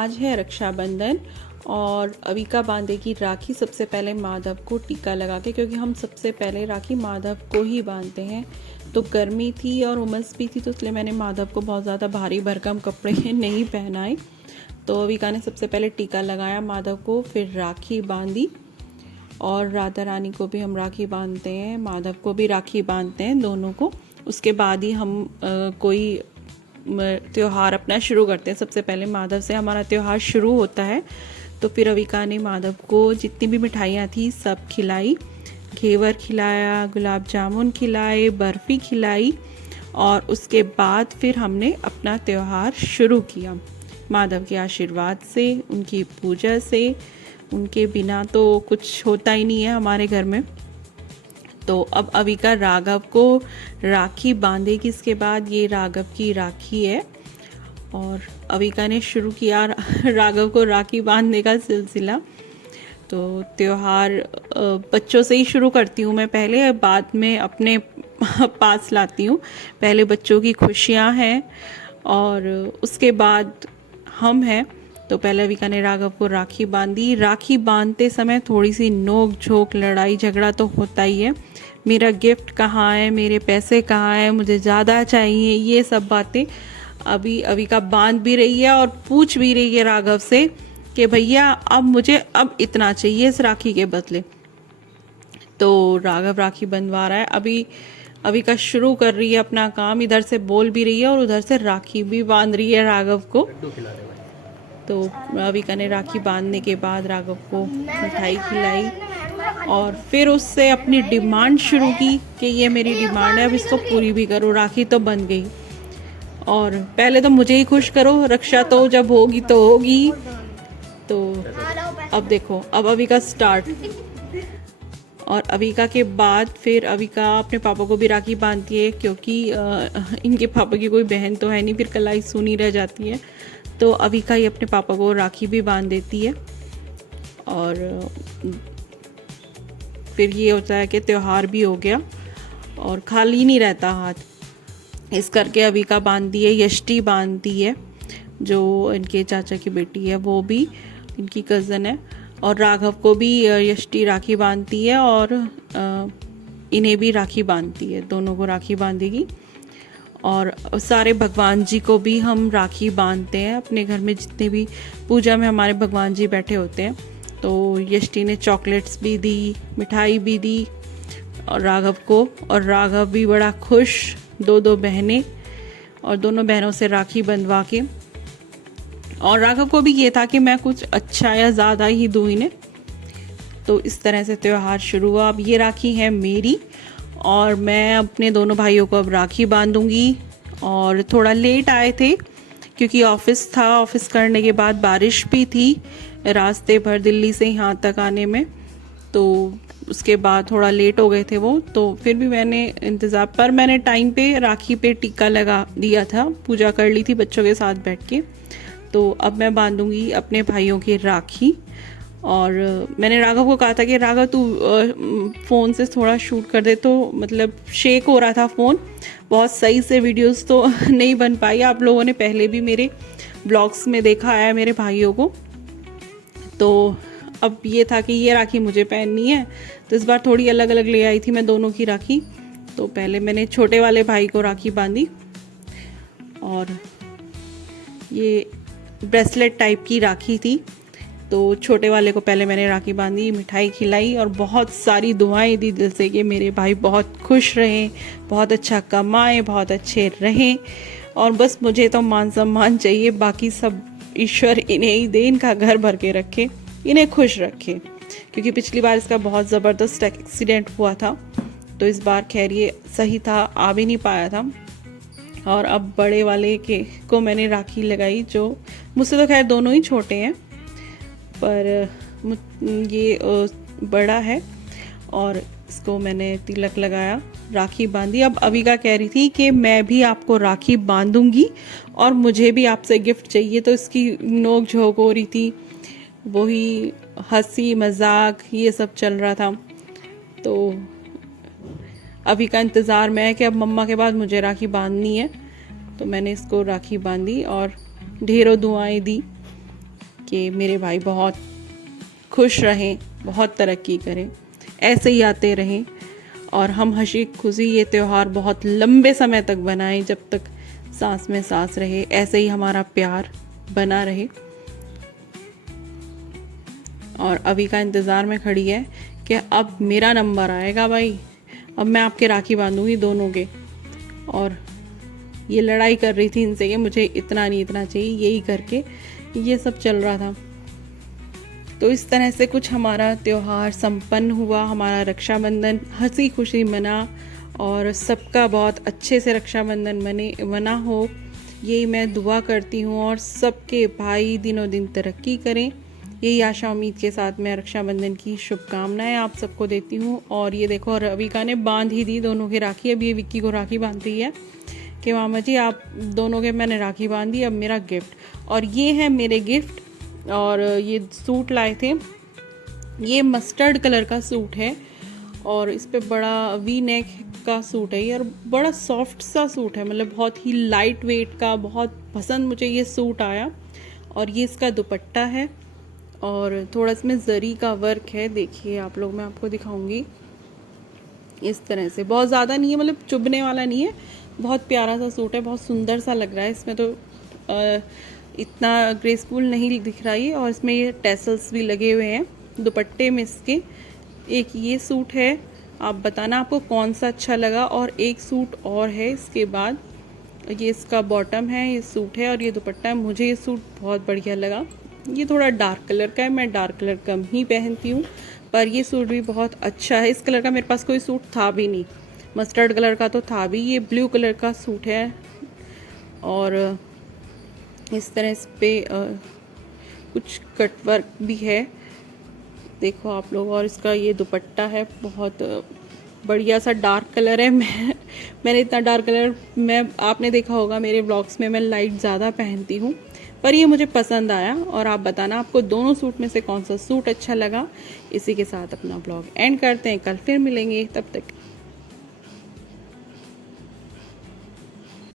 आज है रक्षाबंधन और अविका बांधेगी राखी सबसे पहले माधव को टीका लगा के, क्योंकि हम सबसे पहले राखी माधव को ही बांधते हैं। तो गर्मी थी और उमस भी थी, तो इसलिए मैंने माधव को बहुत ज़्यादा भारी भरकम कपड़े नहीं पहनाए। तो अविका ने सबसे पहले टीका लगाया माधव को, फिर राखी बांधी। और राधा रानी को भी हम राखी बांधते हैं, माधव को भी राखी बांधते हैं, दोनों को। उसके बाद ही हम कोई त्यौहार अपना शुरू करते हैं। सबसे पहले माधव से हमारा त्यौहार शुरू होता है। तो फिर अविका ने माधव को जितनी भी मिठाइयाँ थी सब खिलाई, घेवर खिलाया, गुलाब जामुन खिलाए, बर्फ़ी खिलाई। और उसके बाद फिर हमने अपना त्यौहार शुरू किया माधव के आशीर्वाद से, उनकी पूजा से। उनके बिना तो कुछ होता ही नहीं है हमारे घर में। तो अब अविका राघव को राखी बांधेगी। इसके बाद ये राघव की राखी है और अविका ने शुरू किया राघव को राखी बांधने का सिलसिला। तो त्यौहार बच्चों से ही शुरू करती हूँ मैं पहले, बाद में अपने पास लाती हूँ। पहले बच्चों की खुशियाँ हैं और उसके बाद हम हैं। तो पहले अविका ने राघव को राखी बांधी। राखी बांधते समय थोड़ी सी नोक झोंक, लड़ाई झगड़ा तो होता ही है। मेरा गिफ्ट कहाँ है, मेरे पैसे कहाँ हैं, मुझे ज़्यादा चाहिए, ये सब बातें अभी अविका बांध भी रही है और पूछ भी रही है राघव से कि भैया अब इतना चाहिए इस राखी के बदले। तो राघव राखी बंधवा रहा है। अभी अविका शुरू कर रही है अपना काम, इधर से बोल भी रही है और उधर से राखी भी बांध रही है राघव को। तो अविका ने राखी बांधने के बाद राघव को मिठाई खिलाई और फिर उससे अपनी डिमांड शुरू की कि ये मेरी डिमांड है, अब इसको पूरी भी करो। राखी तो बन गई और पहले तो मुझे ही खुश करो, रक्षा तो जब होगी तो होगी। तो अब देखो, अब अविका स्टार्ट। और अविका के बाद फिर अविका अपने पापा को भी राखी बांधती है, क्योंकि इनके पापा की कोई बहन तो है नहीं, फिर कलाई सुनी रह जाती है। तो अविका ही अपने पापा को राखी भी बांध देती है। और फिर ये होता है कि त्यौहार भी हो गया और खाली नहीं रहता हाथ। इस करके अविका बांधती है, यष्टि बांधती है, जो इनके चाचा की बेटी है, वो भी इनकी कज़न है। और राघव को भी यष्टि राखी बांधती है और इन्हें भी राखी बांधती है, दोनों को राखी बांधेगी। और सारे भगवान जी को भी हम राखी बांधते हैं अपने घर में, जितने भी पूजा में हमारे भगवान जी बैठे होते हैं। तो यष्टि ने चॉकलेट्स भी दी, मिठाई भी दी और राघव को, और राघव भी बड़ा खुश। दो बहनें और दोनों बहनों से राखी बंधवा के। और राघव को भी ये था कि मैं कुछ अच्छा या ज़्यादा ही दूँ इन्हें। तो इस तरह से त्यौहार शुरू हुआ। अब ये राखी है मेरी और मैं अपने दोनों भाइयों को अब राखी बांधूंगी। और थोड़ा लेट आए थे क्योंकि ऑफिस था, ऑफिस करने के बाद बारिश भी थी रास्ते भर दिल्ली से यहाँ तक आने में। तो उसके बाद थोड़ा लेट हो गए थे वो, तो फिर भी मैंने इंतज़ार पर मैंने टाइम पे राखी पे टीका लगा दिया था, पूजा कर ली थी बच्चों के साथ बैठ के। तो अब मैं बांधूंगी अपने भाइयों की राखी। और मैंने राघव को कहा था कि राघव तू फ़ोन से थोड़ा शूट कर दे, तो मतलब शेक हो रहा था फ़ोन, बहुत सही से वीडियोस तो नहीं बन पाई। आप लोगों ने पहले भी मेरे ब्लॉग्स में देखा है मेरे भाइयों को। तो अब ये था कि ये राखी मुझे पहननी है, तो इस बार थोड़ी अलग अलग ले आई थी मैं दोनों की राखी। तो पहले मैंने छोटे वाले भाई को राखी बांधी और ये ब्रेसलेट टाइप की राखी थी। तो छोटे वाले को पहले मैंने राखी बांधी, मिठाई खिलाई और बहुत सारी दुआएं दी दिल से कि मेरे भाई बहुत खुश रहें, बहुत अच्छा कमाएं, बहुत अच्छे रहें। और बस मुझे तो मान सम्मान चाहिए, बाकी सब ईश्वर इन्हें ही दे, इनका घर भर के रखे, इन्हें खुश रखे। क्योंकि पिछली बार इसका बहुत ज़बरदस्त एक्सीडेंट हुआ था, तो इस बार खैर ये सही था, आ भी नहीं पाया था। और अब बड़े वाले को मैंने राखी लगाई, जो मुझसे तो खैर दोनों ही छोटे हैं, पर ये बड़ा है। और इसको मैंने तिलक लगाया, राखी बांधी। अब अविका कह रही थी कि मैं भी आपको राखी बांधूंगी और मुझे भी आपसे गिफ्ट चाहिए, तो इसकी नोक झोंक हो रही थी, वही हंसी मजाक ये सब चल रहा था। तो अविका इंतज़ार में है कि अब मम्मा के बाद मुझे राखी बांधनी है। तो मैंने इसको राखी बांधी और ढेरों दुआएं दी कि मेरे भाई बहुत खुश रहें, बहुत तरक्की करें, ऐसे ही आते रहें और हम हंसी खुशी ये त्यौहार बहुत लंबे समय तक बनाएं, जब तक सांस में सांस रहे, ऐसे ही हमारा प्यार बना रहे। और अभी का इंतज़ार में खड़ी है कि अब मेरा नंबर आएगा भाई, अब मैं आपके राखी बांधूंगी दोनों के। और ये लड़ाई कर रही थी इनसे कि मुझे इतना नहीं इतना चाहिए, यही करके ये सब चल रहा था। तो इस तरह से कुछ हमारा त्यौहार संपन्न हुआ, हमारा रक्षाबंधन हंसी खुशी मना और सबका बहुत अच्छे से रक्षाबंधन मना हो, यही मैं दुआ करती हूँ। और सबके भाई दिनों दिन तरक्की करें, यही आशा उम्मीद के साथ मैं रक्षाबंधन की शुभकामनाएं आप सबको देती हूँ। और ये देखो रविका ने बांध ही दी दोनों की राखी। अब ये विक्की को राखी बांध रही है कि मामा जी आप दोनों के मैंने राखी बांध दी, अब मेरा गिफ्ट। और ये है मेरे गिफ्ट। और ये सूट लाए थे, ये मस्टर्ड कलर का सूट है और इस पे बड़ा वी नेक का सूट है ये, और बड़ा सॉफ्ट सा सूट है, मतलब बहुत ही लाइट वेट का, बहुत पसंद मुझे ये सूट आया। और ये इसका दुपट्टा है और थोड़ा इसमें जरी का वर्क है, देखिए आप लोग, मैं आपको दिखाऊंगी इस तरह से। बहुत ज़्यादा नहीं है, मतलब चुभने वाला नहीं है, बहुत प्यारा सा सूट है, बहुत सुंदर सा लग रहा है। इसमें तो इतना ग्रेसफुल नहीं दिख रहा है। और इसमें ये टैसल्स भी लगे हुए हैं दुपट्टे में इसके। एक ये सूट है, आप बताना आपको कौन सा अच्छा लगा। और एक सूट और है इसके बाद, ये इसका बॉटम है, ये सूट है और ये दुपट्टा है। मुझे ये सूट बहुत बढ़िया लगा, ये थोड़ा डार्क कलर का है, मैं डार्क कलर कम ही पहनती हूँ, पर ये सूट भी बहुत अच्छा है। इस कलर का मेरे पास कोई सूट था भी नहीं, मस्टर्ड कलर का तो था भी, ये ब्लू कलर का सूट है। और इस तरह इस पे कुछ कट वर्क भी है, देखो आप लोग। और इसका ये दुपट्टा है, बहुत बढ़िया सा डार्क कलर है। मैंने इतना डार्क कलर आपने देखा होगा मेरे ब्लॉग्स में, मैं लाइट ज़्यादा पहनती हूँ, पर ये मुझे पसंद आया। और आप बताना आपको दोनों सूट में से कौन सा सूट अच्छा लगा। इसी के साथ अपना ब्लॉग एंड करते हैं, कल फिर मिलेंगे, तब तक